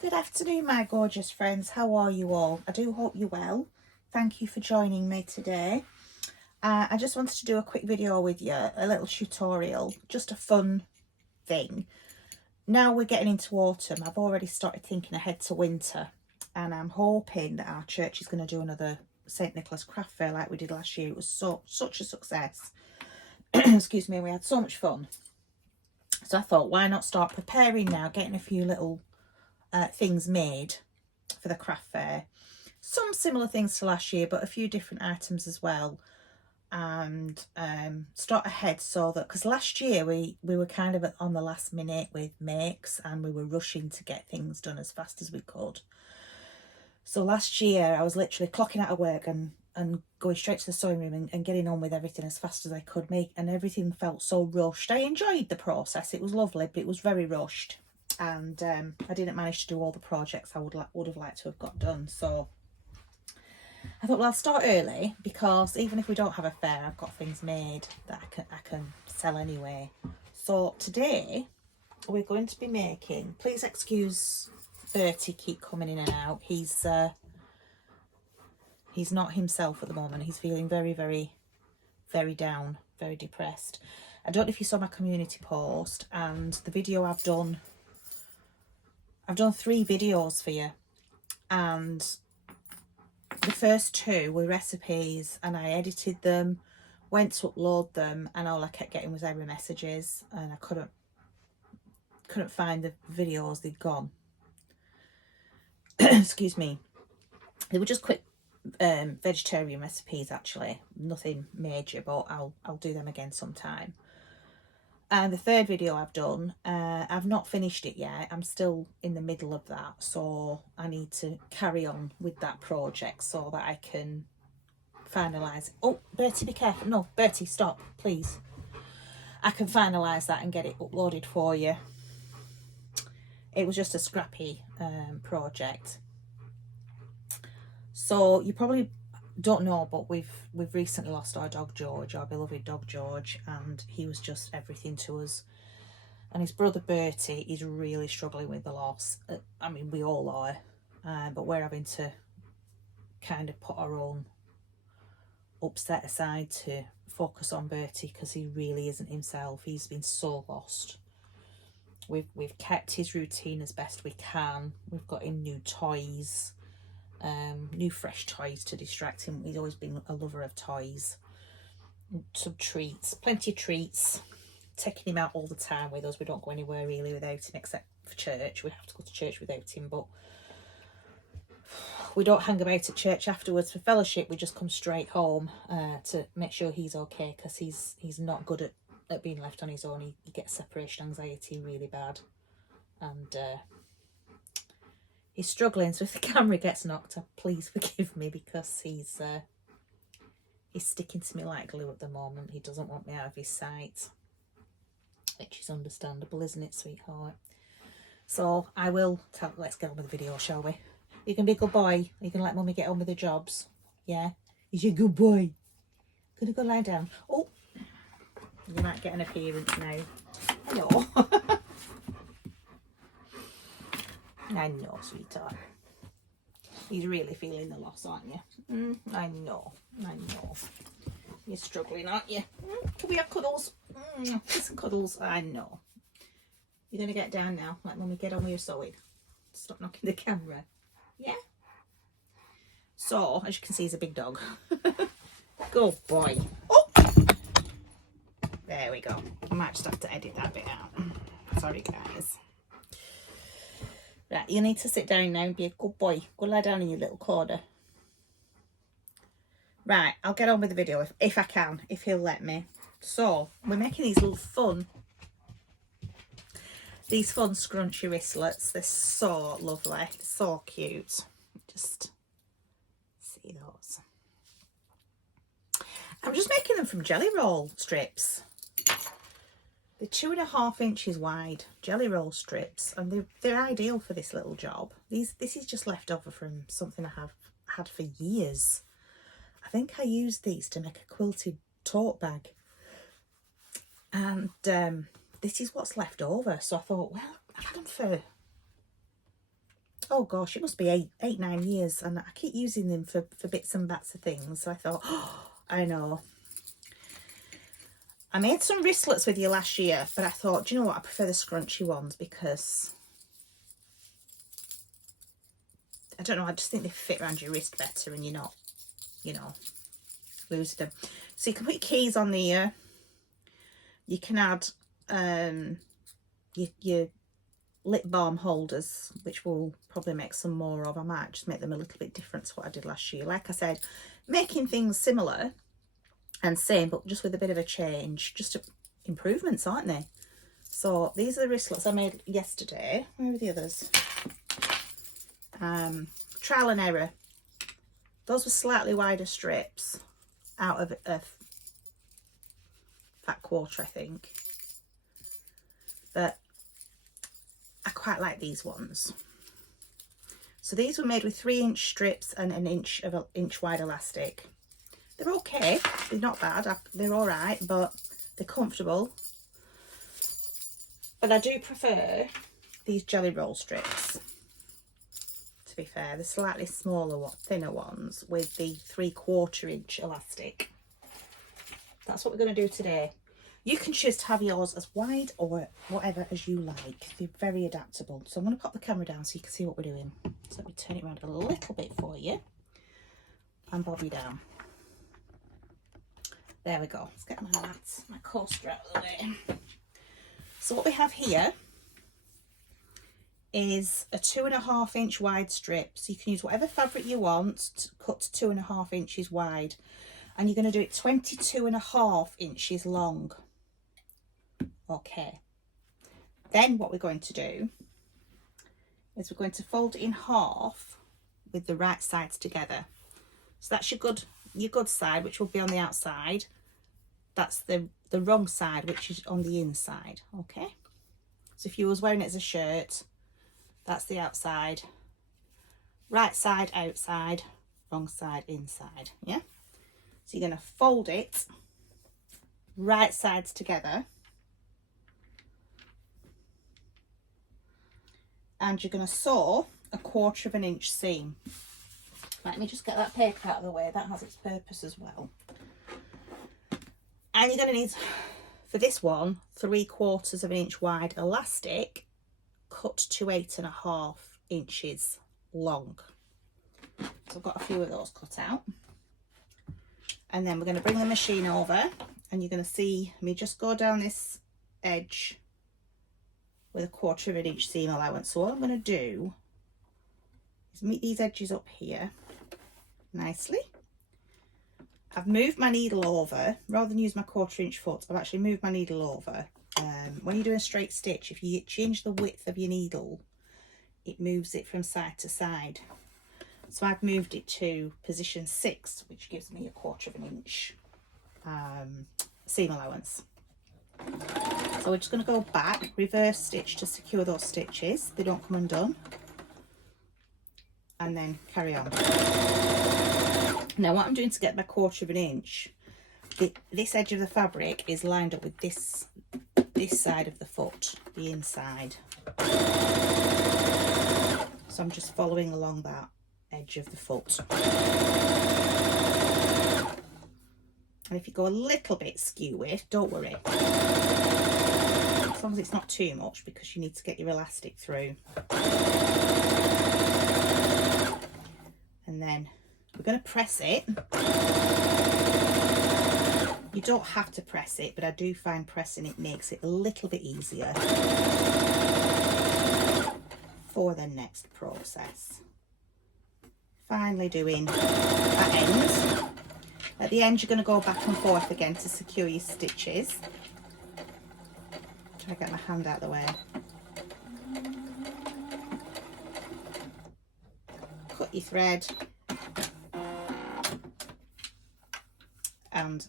Good afternoon, my gorgeous friends. How are you all? I do hope you're well. Thank you for joining me today. I just wanted to do a quick video with you, a little tutorial, just a fun thing. Now we're getting into autumn, I've already started thinking ahead to winter, and I'm hoping that our church is going to do another St. Nicholas craft fair like we did last year. It was such a success. Excuse me, we had so much fun. So I thought, why not start preparing now, getting a few little things made for the craft fair. Some similar things to last year, but a few different items as well. And start ahead so that, because last year we were kind of on the last minute with makes, and we were rushing to get things done as fast as we could. So last year I was literally clocking out of work and going straight to the sewing room and getting on with everything as fast as I could make, and everything felt so rushed. I enjoyed the process, it was lovely, but it was very rushed, and I didn't manage to do all the projects I would have liked to have got done. So I thought, well, I'll start early, because even if we don't have a fair, I've got things made that I can sell anyway. So today we're going to be making, please excuse Bertie keep coming in and out. He's not himself at the moment. He's feeling very, very, very down, very depressed. I don't know if you saw my community post and the video I've done 3 videos for you, and the first 2 were recipes, and I edited them, went to upload them, and all I kept getting was error messages, and I couldn't find the videos. They'd gone. Excuse me. They were just quick vegetarian recipes, actually, nothing major, but I'll do them again sometime. And the third video I've done, I've not finished it yet. I'm still in the middle of that, so I need to carry on with that project so that I can finalise it. Oh, Bertie, be careful. No, Bertie, stop, please. I can finalise that and get it uploaded for you. It was just a scrappy project. So you probably don't know, but we've recently lost our dog George, our beloved dog George, and he was just everything to us. And his brother Bertie is really struggling with the loss. I mean, we all are, but we're having to kind of put our own upset aside to focus on Bertie, because he really isn't himself. He's been so lost. We've kept his routine as best we can. We've got him new toys. New fresh toys to distract him. He's always been a lover of toys. Some treats, plenty of treats. Taking him out all the time with us. We don't go anywhere really without him, except for church. We have to go to church without him, but we don't hang about at church afterwards for fellowship. We just come straight home to make sure he's okay, because he's not good at being left on his own. He gets separation anxiety really bad, and he's struggling. So if the camera gets knocked up, please forgive me, because he's sticking to me like glue at the moment. He doesn't want me out of his sight, which is understandable, isn't it, sweetheart? So I will tell. Let's get on with the video, shall we? You can be a good boy. You can let mummy get on with the jobs. Yeah, he's a good boy. Gonna go lie down. Oh, you might get an appearance now. Hello. I know, sweetheart. He's really feeling the loss, aren't you? I know. You're struggling, aren't you? Can we have cuddles? Some cuddles. I know. You're going to get down now. Let mummy get on with your sewing. Stop knocking the camera. Yeah? So, as you can see, he's a big dog. Good boy. Oh! There we go. I might just have to edit that bit out. Sorry, guys. Right, you need to sit down now and be a good boy. Go lie down in your little corner. Right, I'll get on with the video if I can, if he'll let me. So, we're making these little fun scrunchy wristlets. They're so lovely, so cute. Just see those. I'm just making them from jelly roll strips. They're 2.5 inches wide, jelly roll strips, and they're ideal for this little job. This is just left over from something I have had for years. I think I used these to make a quilted tote bag, and this is what's left over. So I thought, well, I've had them for oh gosh, it must be eight, 9 years, and I keep using them for bits and bats of things. So I thought, oh, I know. I made some wristlets with you last year, but I thought, do you know what? I prefer the scrunchy ones because, I don't know, I just think they fit around your wrist better and you're not, you know, losing them. So you can put your keys on there. You can add your lip balm holders, which we'll probably make some more of. I might just make them a little bit different to what I did last year. Like I said, making things similar and same, but just with a bit of a change. Just improvements, aren't they? So these are the wristlets I made yesterday. Where are the others? Trial and error. Those were slightly wider strips out of a fat quarter, I think. But I quite like these ones. So these were made with 3-inch strips and an inch of inch wide elastic. They're okay, they're not bad, they're all right, but they're comfortable. But I do prefer these jelly roll strips, to be fair. The slightly smaller, thinner ones with the 3/4 inch elastic. That's what we're going to do today. You can choose to have yours as wide or whatever as you like. They're very adaptable. So I'm going to pop the camera down so you can see what we're doing. So let me turn it around a little bit for you and bob you down. There we go. Let's get my coaster out of the way. So what we have here is a 2.5 inch wide strip. So you can use whatever fabric you want to cut to 2.5 inches wide. And you're going to do it 22.5 inches long. Okay. Then what we're going to do is we're going to fold it in half with the right sides together. So that's your good side, which will be on the outside. That's the wrong side, which is on the inside. Okay. So if you was wearing it as a shirt, that's the outside. Right side outside, wrong side inside. Yeah. So you're going to fold it right sides together. And you're going to sew a 1/4 inch seam. Let me just get that paper out of the way. That has its purpose as well. And you're going to need, for this one, 3/4 inch wide elastic cut to 8.5 inches long. So I've got a few of those cut out. And then we're going to bring the machine over and you're going to see me just go down this edge with a 1/4 inch seam allowance. So what I'm going to do is meet these edges up here nicely. I've moved my needle over, rather than use my 1/4 inch foot, I've actually moved my needle over. When you're doing a straight stitch, if you change the width of your needle, it moves it from side to side. So I've moved it to position 6, which gives me a 1/4 inch seam allowance. So we're just going to go back, reverse stitch to secure those stitches, they don't come undone, and then carry on. Now what I'm doing to get my 1/4 inch, this edge of the fabric is lined up with this side of the foot, the inside. So I'm just following along that edge of the foot. And if you go a little bit skew with, don't worry. As long as it's not too much, because you need to get your elastic through. And then we're going to press it. You don't have to press it, but I do find pressing it makes it a little bit easier for the next process. Finally doing that end. At the end, you're going to go back and forth again to secure your stitches. Try to get my hand out of the way. Cut your thread and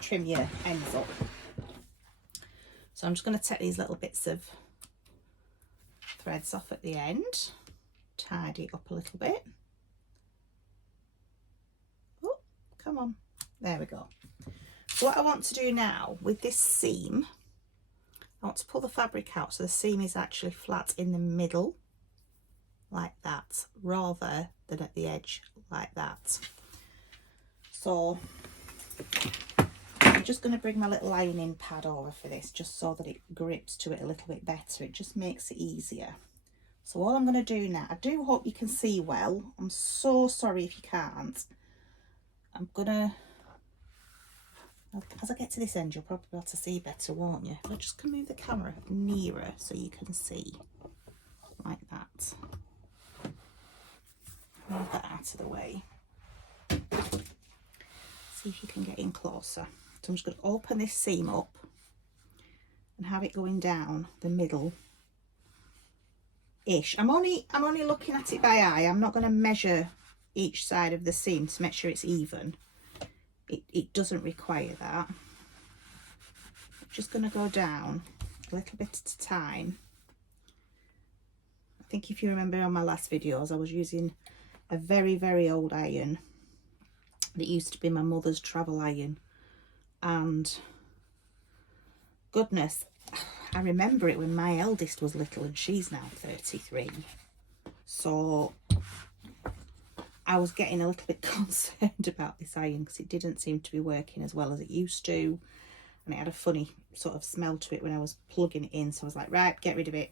trim your ends up. So I'm just going to take these little bits of threads off at the end, tidy it up a little bit. Oh, come on. There we go. So what I want to do now with this seam, I want to pull the fabric out so the seam is actually flat in the middle. like that, rather than at the edge like that. So I'm just going to bring my little ironing pad over for this, just so that it grips to it a little bit better. It just makes it easier. So all I'm going to do now, I do hope you can see well. I'm so sorry if you can't. I'm going to, as I get to this end, you'll probably be able to see better, won't you? I'm just going to move the camera nearer so you can see, like that. Move that out of the way. See if you can get in closer. So I'm just going to open this seam up and have it going down the middle ish. I'm only looking at it by eye. I'm not going to measure each side of the seam to make sure it's even. It doesn't require that. I'm just going to go down a little bit at a time. I think if you remember on my last videos, I was using a very, very old iron that used to be my mother's travel iron, and goodness, I remember it when my eldest was little and she's now 33, so I was getting a little bit concerned about this iron because it didn't seem to be working as well as it used to, and it had a funny sort of smell to it when I was plugging it in, so I was like, right, get rid of it.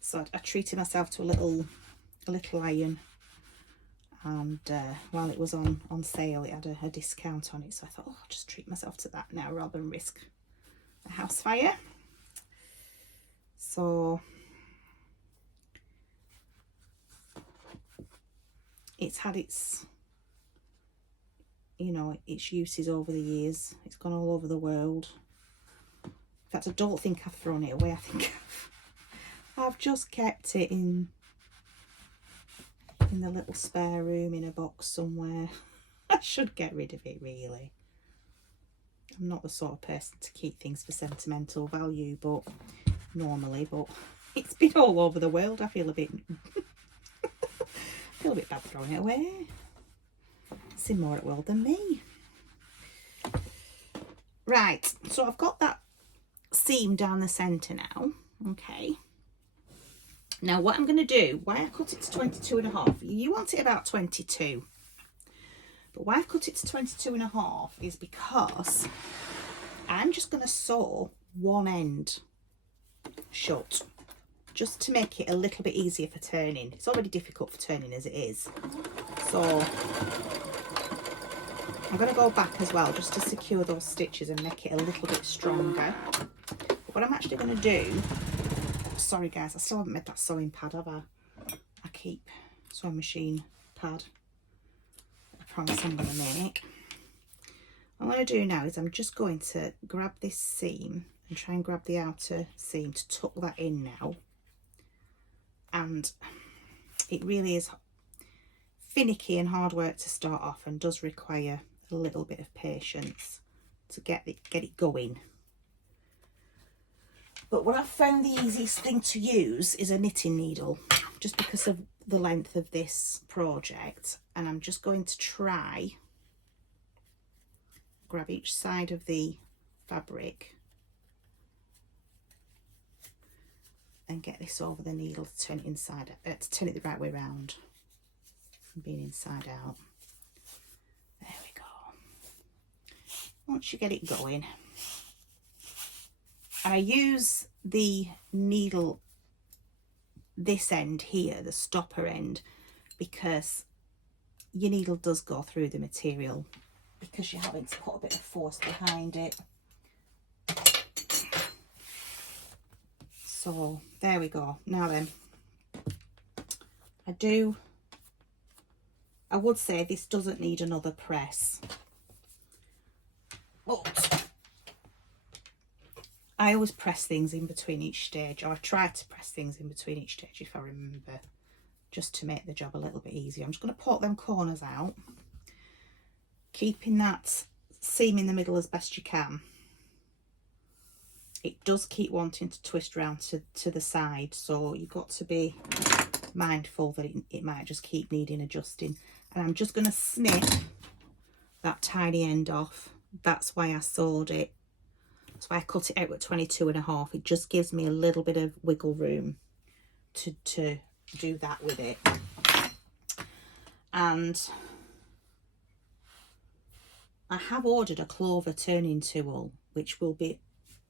So I treated myself to a little iron, and while it was on sale, it had a discount on it, so I thought, oh, I'll just treat myself to that now rather than risk a house fire. So it's had its, you know, its uses over the years. It's gone all over the world. In fact, I don't think I've thrown it away. I think I've just kept it in the little spare room in a box somewhere. I should get rid of it, really. I'm not the sort of person to keep things for sentimental value, but normally, but it's been all over the world. I feel a bit bad throwing it away. It's seen more at world than me. Right, so I've got that seam down the centre now. Okay. Now what I'm going to do, why I cut it to 22.5, you want it about 22. But why I've cut it to 22.5 is because I'm just going to sew one end shut, just to make it a little bit easier for turning. It's already difficult for turning as it is. So I'm going to go back as well, just to secure those stitches and make it a little bit stronger. But what I'm actually going to do, sorry guys, I still haven't made that sewing pad, have I? I keep sewing machine pad. I promise I'm going to make. What I'm going to do now is I'm just going to grab this seam and try and grab the outer seam to tuck that in now. And it really is finicky and hard work to start off, and does require a little bit of patience to get it going. But what I've found the easiest thing to use is a knitting needle, just because of the length of this project. And I'm just going to try grab each side of the fabric and get this over the needle to turn it inside, to turn it the right way round from being inside out. There we go. Once you get it going, and I use the needle this end here, the stopper end, because your needle does go through the material, because you're having to put a bit of force behind it. So there we go. Now then, I would say this doesn't need another press, but I always press things in between each stage, or I try to press things in between each stage if I remember, just to make the job a little bit easier. I'm just going to poke them corners out, keeping that seam in the middle as best you can. It does keep wanting to twist around to the side, so you've got to be mindful that it might just keep needing adjusting. And I'm just going to snip that tiny end off. That's why I sewed it. That's why I cut it out at 22.5. It just gives me a little bit of wiggle room to do that with it. And I have ordered a clover turning tool, which will be,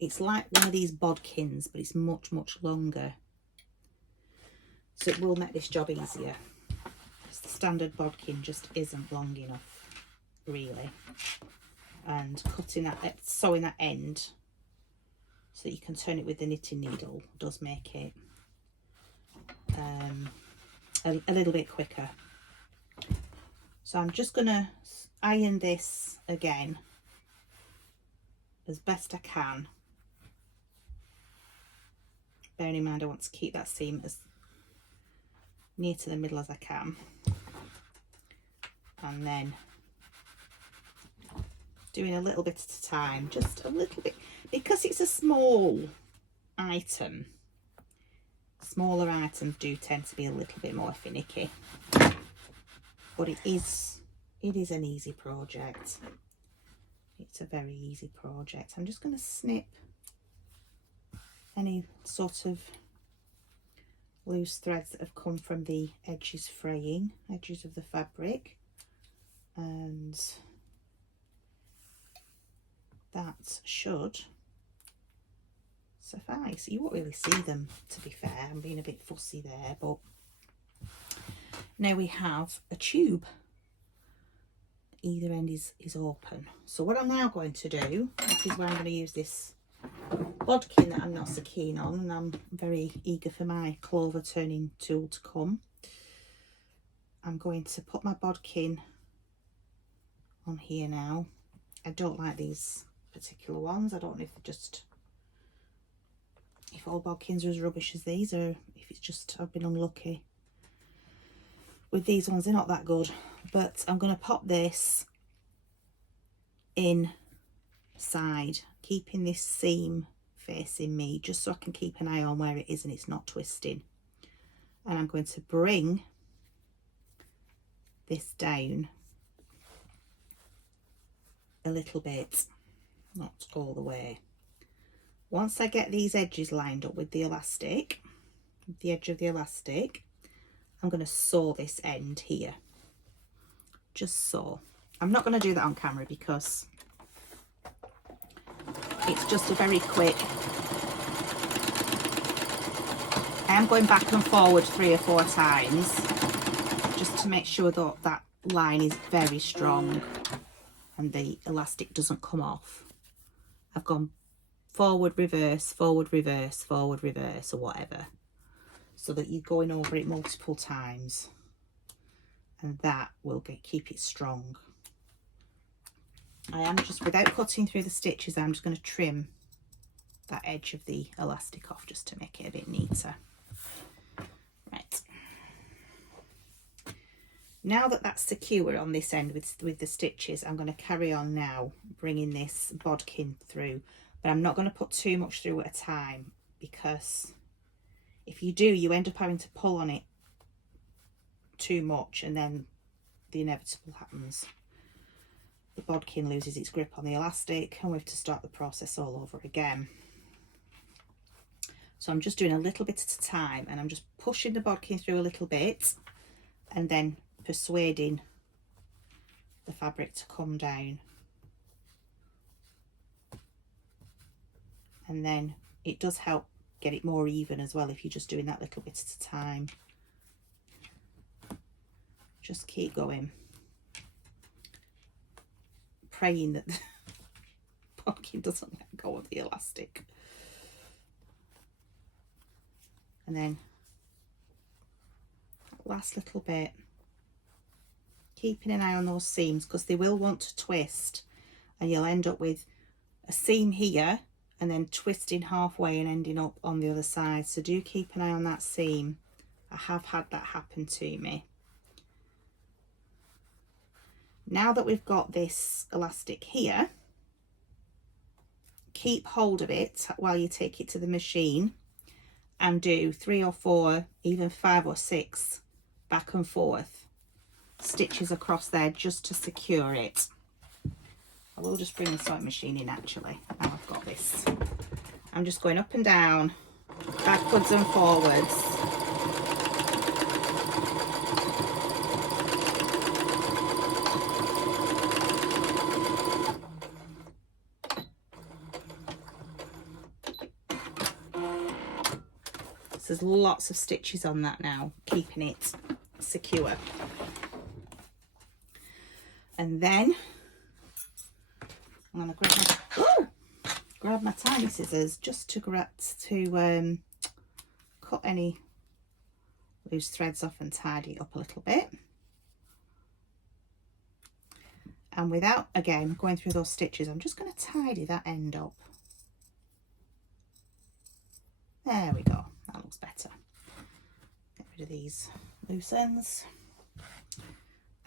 it's like one of these bodkins, but it's much longer, so it will make this job easier. The standard bodkin just isn't long enough, really, and cutting that, sewing that end so that you can turn it with the knitting needle does make it a little bit quicker. So I'm just gonna iron this again as best I can, bearing in mind I want to keep that seam as near to the middle as I can, and then doing a little bit at a time, just a little bit, because it's a small item. Smaller items do tend to be a little bit more finicky, but it is an easy project. It's a very easy project. I'm just going to snip any sort of loose threads that have come from the edges fraying, edges of the fabric, and that should suffice. You won't really see them, to be fair. I'm being a bit fussy there, but now we have a tube. Either end is open. So what I'm now going to do, this is where I'm going to use this bodkin that I'm not so keen on, and I'm very eager for my clover turning tool to come. I'm going to put my bodkin on here now. I don't like these particular ones. I don't know if they're just, if all bodkins are as rubbish as these, or if it's just I've been unlucky with these ones. They're not that good, but I'm going to pop this inside, keeping this seam facing me, just so I can keep an eye on where it is and it's not twisting. And I'm going to bring this down a little bit, not all the way. Once I get these edges lined up with the elastic, with the edge of the elastic, I'm going to sew this end here, just so. I'm not going to do that on camera because it's just a very quick. I am going back and forward 3 or 4 times just to make sure that that line is very strong and the elastic doesn't come off. I've gone forward, reverse, forward, reverse, forward, reverse, or whatever, so that you're going over it multiple times, and that will keep it strong. I am just, without cutting through the stitches, I'm just going to trim that edge of the elastic off just to make it a bit neater. Right. Now that that's secure on this end with the stitches, I'm going to carry on now bringing this bodkin through, but I'm not going to put too much through at a time, because if you do, you end up having to pull on it too much, and then the inevitable happens. The bodkin loses its grip on the elastic and we have to start the process all over again. So I'm just doing a little bit at a time, and I'm just pushing the bodkin through a little bit and then persuading the fabric to come down. And then it does help get it more even as well if you're just doing that little bit at a time. Just keep going, praying that the bodkin doesn't let go of the elastic. And then last little bit, keeping an eye on those seams, because they will want to twist, and you'll end up with a seam here and then twisting halfway and ending up on the other side. So do keep an eye on that seam. I have had that happen to me. Now that we've got this elastic here, keep hold of it while you take it to the machine and do 3 or 4, even 5 or 6 back and forth stitches across there just to secure it. I will just bring the sewing machine in actually, now I've got this. I'm just going up and down, backwards and forwards, So there's lots of stitches on that now, keeping it secure. And then I'm going to grab my tiny scissors just to cut any loose threads off and tidy it up a little bit. And without, again, going through those stitches, I'm just going to tidy that end up. There we go. That looks better. Get rid of these loose ends.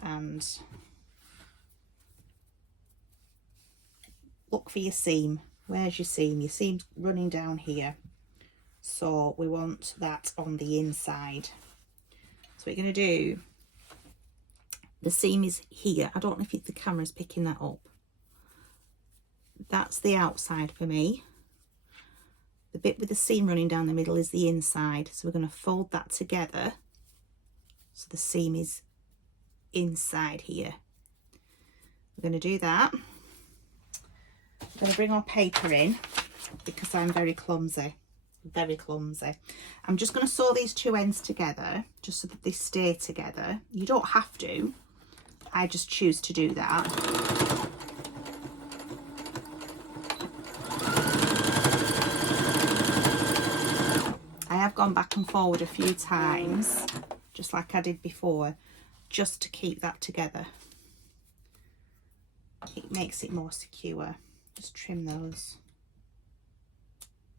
And look for your seam. Where's your seam? Your seam's running down here. So we want that on the inside. So what you're going to do, the seam is here. I don't know if the camera's picking that up. That's the outside for me. The bit with the seam running down the middle is the inside. So we're going to fold that together. So the seam is inside here. We're going to do that. I'm going to bring our paper in because I'm very clumsy. Very clumsy. I'm just going to sew these two ends together just so that they stay together. You don't have to. I just choose to do that. I have gone back and forward a few times, just like I did before, just to keep that together. It makes it more secure. Just trim those.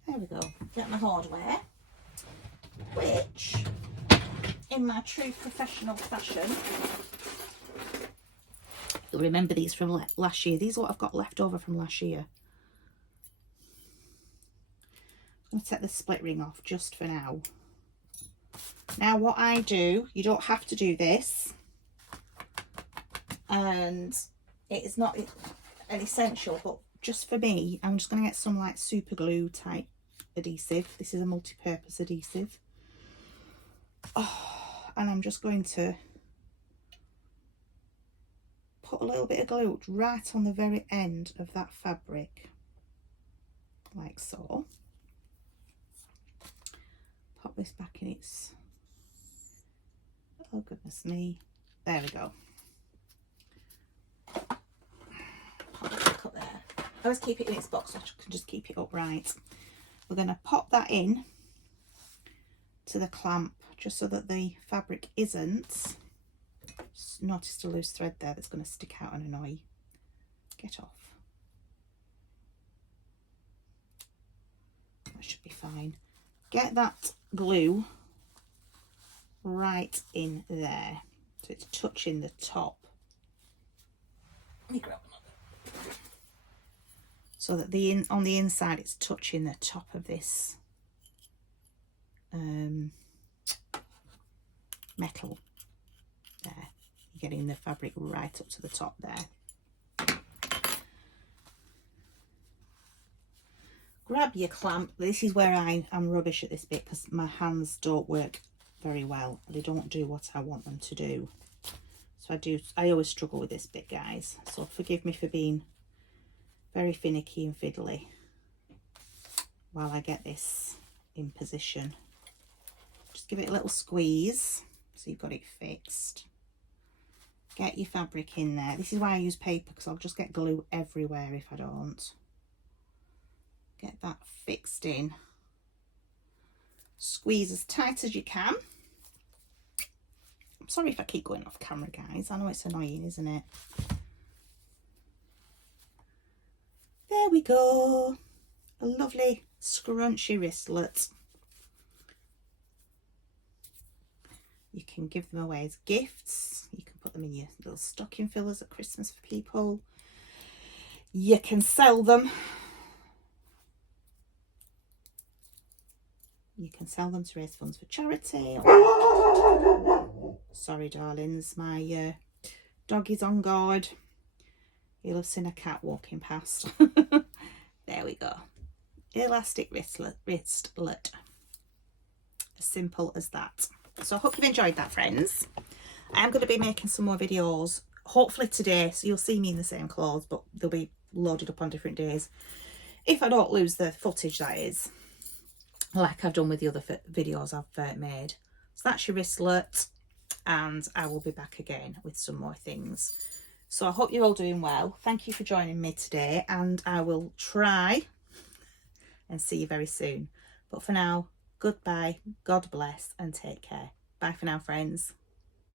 There we go. Get my hardware, which, in my true professional fashion, you'll remember these from last year. These are what I've got left over from last year. I'm going to take the split ring off just for now. Now what I do, you don't have to do this, and it is not an essential, but just for me, I'm just going to get some like super glue type adhesive. This is a multi-purpose adhesive. Oh, and I'm just going to put a little bit of glue right on the very end of that fabric, like so. Pop this back in its, oh goodness me, there we go. Pop it back up there. I always keep it in its box so I can just keep it upright. We're going to pop that in to the clamp just so that the fabric isn't, just noticed a loose thread there that's going to stick out and annoy. Get off. That should be fine. Get that glue right in there so it's touching the top. Let me grab another. So that on the inside it's touching the top of this metal there. You're getting the fabric right up to the top there. Grab your clamp. This is where I'm rubbish at this bit because my hands don't work very well. They don't do what I want them to do. So I always struggle with this bit, guys. So forgive me for being very finicky and fiddly while I get this in position. Just give it a little squeeze so you've got it fixed. Get your fabric in there. This is why I use paper, because I'll just get glue everywhere if I don't. Get that fixed in. Squeeze as tight as you can. I'm sorry if I keep going off camera, guys. I know it's annoying, isn't it? There we go. A lovely scrunchy wristlet. You can give them away as gifts. You can put them in your little stocking fillers at Christmas for people. You can sell them. You can sell them to raise funds for charity. Sorry, darlings, my dog is on guard. He'll have seen a cat walking past. There we go. Elastic wristlet. As simple as that. So I hope you've enjoyed that, friends. I am going to be making some more videos, hopefully today, so you'll see me in the same clothes, but they'll be loaded up on different days. If I don't lose the footage, that is. like I've done with the other videos I've made. So that's your wristlet, and I will be back again with some more things. So I hope you're all doing well. Thank you for joining me today, and I will try and see you very soon. But for now, goodbye, God bless, and take care. Bye for now, friends.